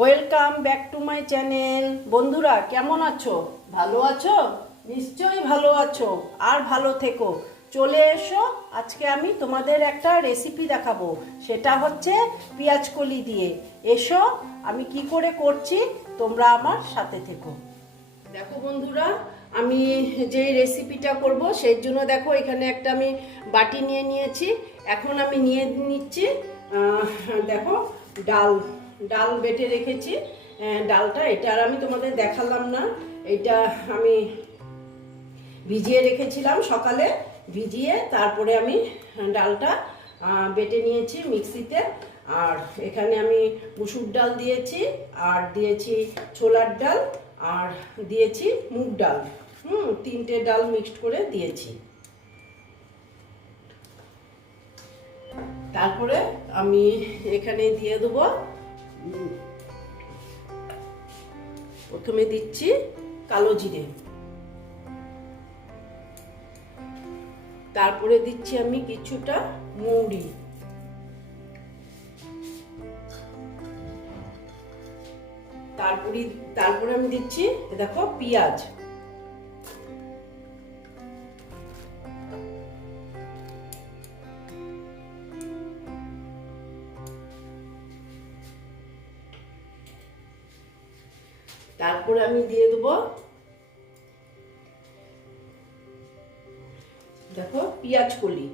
Welcome back to my channel বন্ধুরা, কেমন আছো? ভালো আছো? নিশ্চয়ই ভালো আছো। আর ভালো থেকো। চলে এসো, আজকে আমি তোমাদের একটা রেসিপি দেখাবো। সেটা হচ্ছে কলি দিয়ে। এসো, আমি কি করে করছি, তোমরা আমার সাথে থেকো। দেখো বন্ধুরা, আমি যে রেসিপিটা করব, সেই জন্য দেখো, এখানে একটা আমি বাটি নিয়ে নিয়েছি। এখন আমি নিয়ে নিচ্ছি দেখো, ডাল। ডাল বেটে রেখেছি। ডালটা এটা আর আমি তোমাদের দেখালাম না। এটা আমি ভিজিয়ে রেখেছিলাম সকালে। ভিজিয়ে তারপরে আমি ডালটা বেটে নিয়েছি মিক্সিতে। আর এখানে আমি মুসুর ডাল দিয়েছি, আর দিয়েছি ছোলার ডাল, আর দিয়েছি মুগ ডাল। হুম, তিনটে ডাল মিক্সড করে দিয়েছি। তারপরে আমি এখানে দিয়ে দেবো প্রথমে দিচ্ছি কালো জিরে। তারপরে দিচ্ছি আমি কিছুটা মৌরি। তারপরে তারপরে আমি দিচ্ছি দেখো, পেঁয়াজ। তারপরে আমি দিয়ে দেবো দেখো পেঁয়াজ কলি।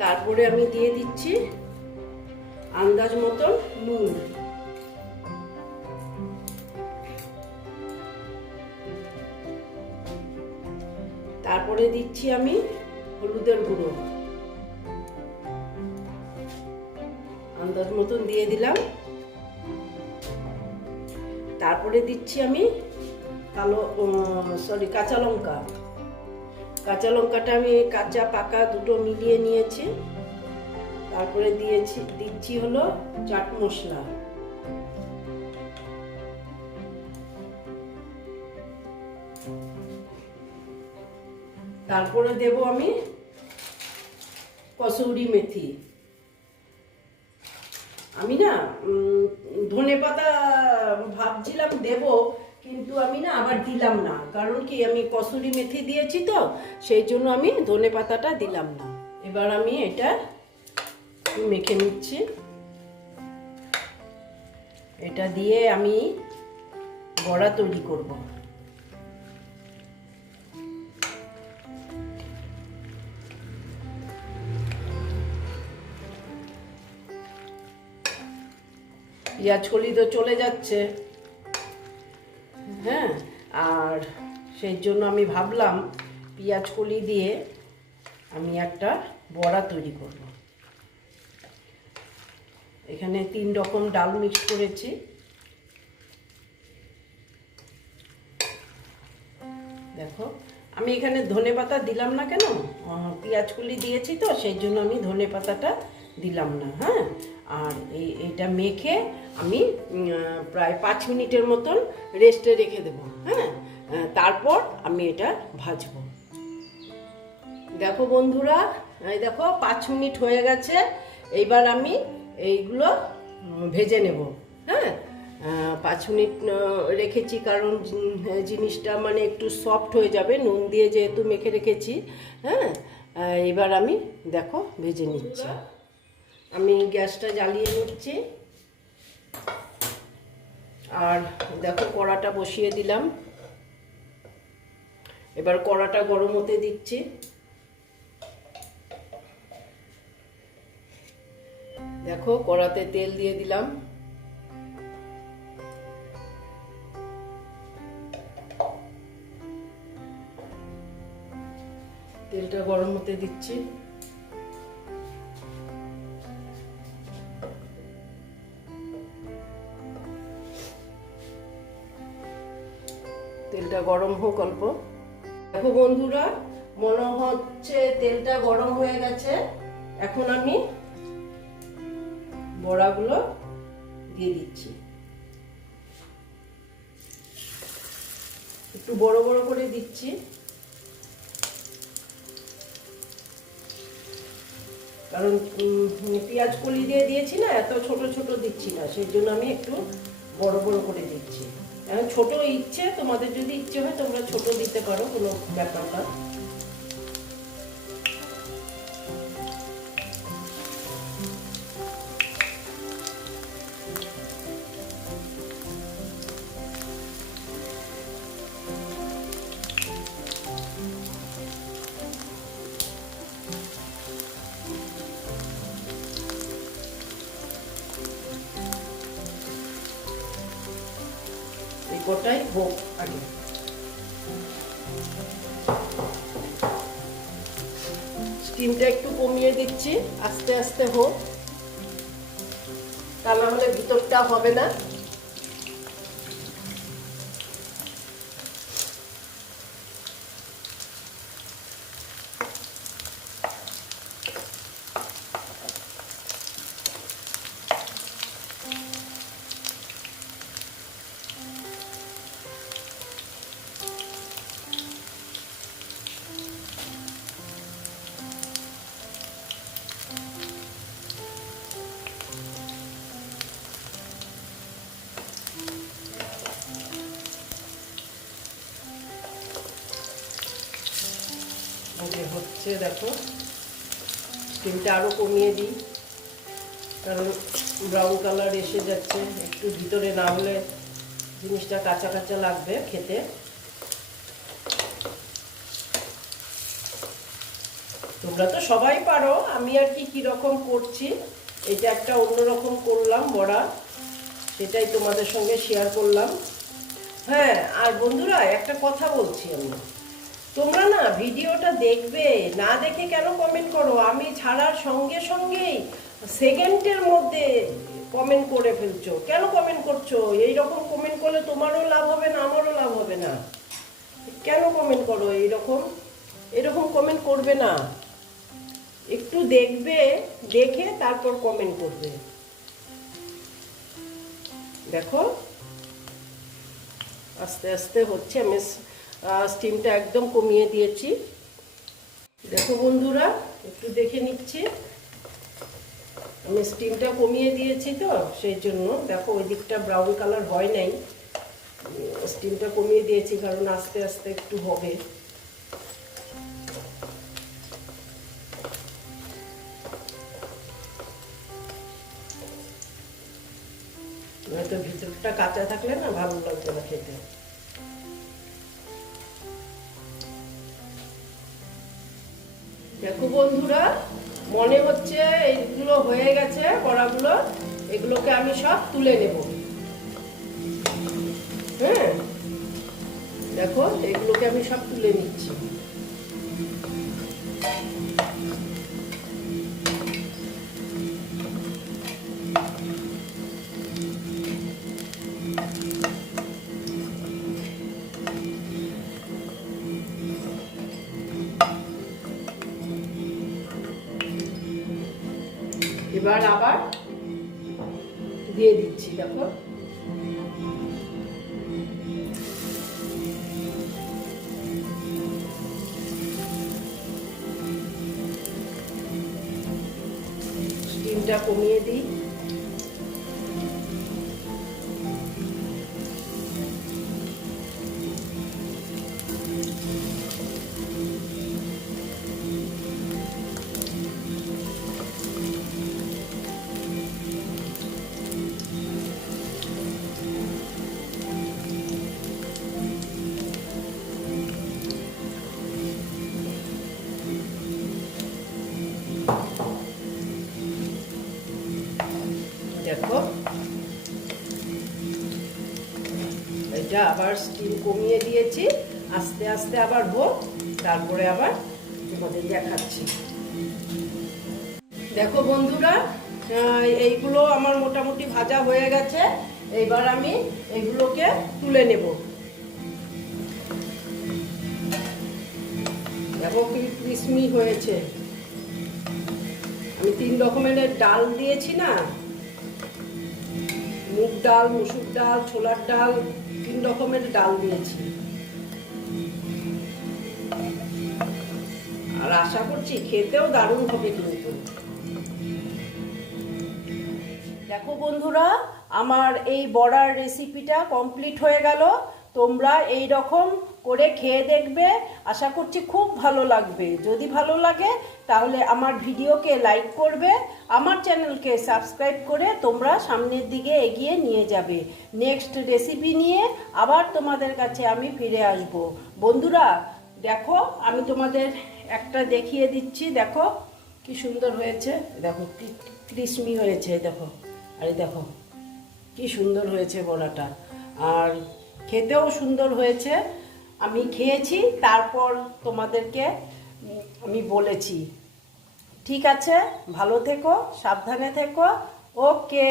তারপরে আমি দিয়ে দিচ্ছি আন্দাজ মতন নুন। তারপরে দিচ্ছি আমি হলুদের গুঁড়ো। আন্দাজ মতন দিয়ে দিলাম। তারপরে দিচ্ছি আমি কালো সরি কাঁচা লঙ্কা। কাঁচা লঙ্কাটা আমি কাঁচা, পাকা দুটো মিলিয়ে নিয়েছি। তারপরে দিয়েছি, দিচ্ছি হলো চাট মশলা। তারপরে দেব আমি কসৌরি মেথি। আমি না ধনে পাতা ভাবছিলাম দেব, কিন্তু আমি না আবার দিলাম না। কারণ কি, আমি কসুরি মেথি দিয়েছি তো, সেই জন্য আমি ধনে পাতাটা দিলাম না। এবার আমি এটা মেখে নিচ্ছি। এটা দিয়ে আমি বড়া তৈরি করব। পেঁয়াজ কলি তো চলে যাচ্ছে। হ্যাঁ আর সেই জন্য আমি ভাবলাম পেঁয়াজ কলি দিয়ে আমি একটা বড়া তৈরি করব। এখানে তিন রকম ডাল মিক্স করেছি। দেখো, আমি এখানে ধনে পাতা দিলাম না কেন? পেঁয়াজ কুলি দিয়েছি তো, সেই জন্য আমি ধনে পাতাটা দিলাম না হ্যাঁ? আর এই এটা মেখে আমি প্রায় পাঁচ মিনিটের মতন রেস্টে রেখে দেবো হ্যাঁ? তারপর আমি এটা ভাজবো। দেখো বন্ধুরা, এই দেখো পাঁচ মিনিট হয়ে গেছে, এইবার আমি এইগুলো ভেজে নেব হ্যাঁ? পাঁচ মিনিট রেখেছি কারণ জিনিসটা মানে একটু সফট হয়ে যাবে, নুন দিয়ে যেহেতু মেখে রেখেছি হ্যাঁ? এবার আমি দেখো ভেজে নিচ্ছি। আমি গ্যাসটা জ্বালিয়ে নিচ্ছি। আর দেখো কড়াটা বসিয়ে দিলাম। এবার কড়াটা গরম হতে দিচ্ছি। দেখো কড়াতে তেল দিয়ে দিলাম। তেলটা গরম হতে দিচ্ছি। গরম হোক অল্প। দেখো বন্ধুরা, মনে হচ্ছে তেলটা গরম হয়ে গেছে। এখন আমি বড়াগুলো দিয়ে দিচ্ছি। একটু বড় বড় করে দিচ্ছি। কারণ মানে পেঁয়াজ কলি দিয়ে দিয়েছি না, এত ছোট ছোট দিচ্ছি না, সেই জন্য আমি একটু বড় বড় করে দিচ্ছি। ছোট ইচ্ছে তোমাদের যদি ইচ্ছে হয় তোমরা ছোট দিতে পারো কোনো ব্যাপার না। ভোগ হোক আগে। স্টিমটা একটু কমিয়ে দিচ্ছি, আস্তে আস্তে হোক। তা না হলে ভিতরটা হবে না। হচ্ছে, দেখো। স্টিমটা আরও কমিয়ে দিই। কারণ ব্রাউন কালার এসে যাচ্ছে, একটু ভিতরে না হলে জিনিসটা কাঁচা কাঁচা লাগবে খেতে। তোমরা তো সবাই পারো, আমি আর কি কীরকম করছি, এটা একটা অন্যরকম করলাম বড়া। সেটাই তোমাদের সঙ্গে শেয়ার করলাম। হ্যাঁ আর বন্ধুরা, একটা কথা বলছি আমি। তোমরা না ভিডিওটা দেখবে, না দেখে কেন কমেন্ট করো? আমি ছাড়ার সঙ্গে সঙ্গেই সেকেন্ডের মধ্যে কমেন্ট করে ফেলছো। কেন কমেন্ট করছ? এই রকম কমেন্ট করলে তোমারও লাভ হবে না, আমারও লাভ হবে না। কেন কমেন্ট করো এই এইরকম? এরকম কমেন্ট করবে না। একটু দেখবে, দেখে তারপর কমেন্ট করবে। দেখো, আস্তে আস্তে হচ্ছে আমি স্টিমটা একদম কমিয়ে দিয়েছি। দেখো বন্ধুরা, একটু দেখে নিচ্ছি। আমি স্টিমটা কমিয়ে দিয়েছি তো, সেই জন্য। দেখো, ওই দিকটা ব্রাউন কালার হয় নাই। স্টিমটা কমিয়ে দিয়েছি, কারণ আস্তে আস্তে একটু হবে। ভিতরটা কাঁচা থাকলে না ভালো লাগবে না খেতে। মনে হচ্ছে এইগুলো হয়ে গেছে, কড়াগুলো। এগুলোকে আমি সব তুলে নেব। হ্যাঁ? দেখো, এগুলোকে আমি সব তুলে নিচ্ছি। এবার আবার দিয়ে দিচ্ছি দেখো। স্টিমটা কমিয়ে দিই। এটা আবার স্টিম কমিয়ে দিয়েছি। আস্তে আস্তে আবার হোক তারপরে আবার তোমাদের দেখাচ্ছি। দেখো বন্ধুরা এইগুলো আমার মোটামুটি ভাজা হয়ে গেছে। এইবার আমি এগুলোকে তুলে নেব। দেখো কি ক্রিসমি হয়েছে। আমি তিন রকমের ডাল দিয়েছি না মুগ ডাল, মুসুর ডাল, ছোলার ডাল, তিন রকমের ডাল দিয়েছি। আর আশা করছি খেতেও দারুণ হবে কিন্তু। দেখো বন্ধুরা, আমার এই বড়ার রেসিপিটা কমপ্লিট হয়ে গেল। তোমরা এই রকম করে খেয়ে দেখবে। আশা করছি খুব ভালো লাগবে। যদি ভালো লাগে, তাহলে আমার ভিডিওকে লাইক করবে, আমার চ্যানেলকে সাবস্ক্রাইব করে তোমরা সামনের দিকে এগিয়ে নিয়ে যাবে। নেক্সট রেসিপি নিয়ে আবার তোমাদের কাছে আমি ফিরে আসব। বন্ধুরা, দেখো, আমি তোমাদের একটা দেখিয়ে দিচ্ছি। দেখো, কি সুন্দর হয়েছে। দেখো ক্রিসমি হয়েছে, দেখো। আরে দেখো, কি সুন্দর হয়েছে বড়াটা। আর খেতেও সুন্দর হয়েছে। আমি খেয়েছি তারপর তোমাদেরকে আমি বলেছি। ঠিক আছে? ভালো থেকো সাবধানে থেকো। ওকে।